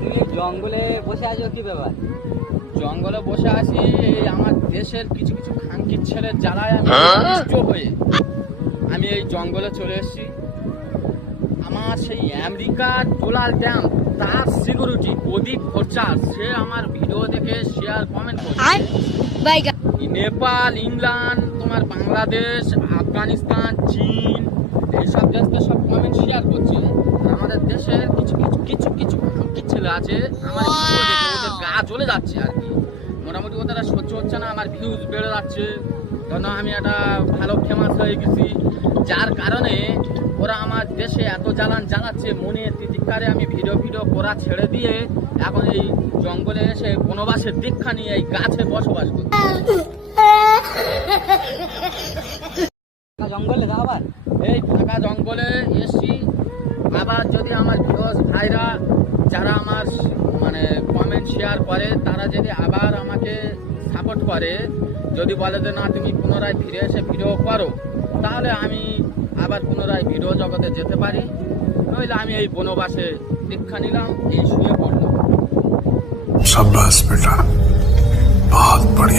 তুমি জঙ্গলে বসে আছো, কি ব্যাপার? জঙ্গলে বসে আছি এই আমার দেশের কিছু কিছু খানকির ছেলের জ্বালায় আমি অতিষ্ঠ হয়ে আমি এই জঙ্গলে চলে এসেছি। আমার সেই আমেরিকার ডোনাল্ড ট্রাম্প তার সিকিউরিটি প্রদীপ ভট্টাচার্য সে আমার ভিডিও দেখে শেয়ার কমেন্ট করছে। নেপাল, ইংল্যান্ড, তোমার বাংলাদেশ, আফগানিস্তান, চীন এইসব দেশকে সব কমেন্ট শেয়ার করছে। আর আমাদের দেশের কিছু কিছু কিছু কিছু খানকির ছেলে আছে আমার ভিডিও দেখে ওদের গা জ্বলে যাচ্ছে আর কি। মোটামুটি ওদের আর সহ্য হচ্ছে না, আমার ভিউজ বেড়ে যাচ্ছে, কারণ আমি একটা ভালো ফেমাস হয়ে গেছি, যার কারণে ওরা আমার দেশে এত জ্বালাচ্ছে। মনে তিতিকারে আমি ভিডিও করা ছেড়ে দিয়ে এখন এই জঙ্গলে এসে বনবাসের দীক্ষা নিয়ে এই গাছে বসবাস করি। জঙ্গলে যাও আবার? এই ফাঁকা জঙ্গলে এসছি। আবার যদি আমার ভিউয়ার্স ভাইরা যারা আমার মানে কমেন্ট শেয়ার করে তারা যদি আবার আমাকে সাপোর্ট করে, যদি বলে যে না তুমি পুনরায় ফিরে এসে ভিডিও করো, তাহলে আমি আবার পুনরায় ভিডিও জগতে যেতে পারি। নইলে আমি এই বনবাসে দীক্ষা নিলাম, এই শুয়ে পড়লাম। शाबाश बेटा, बहुत बढ़िया।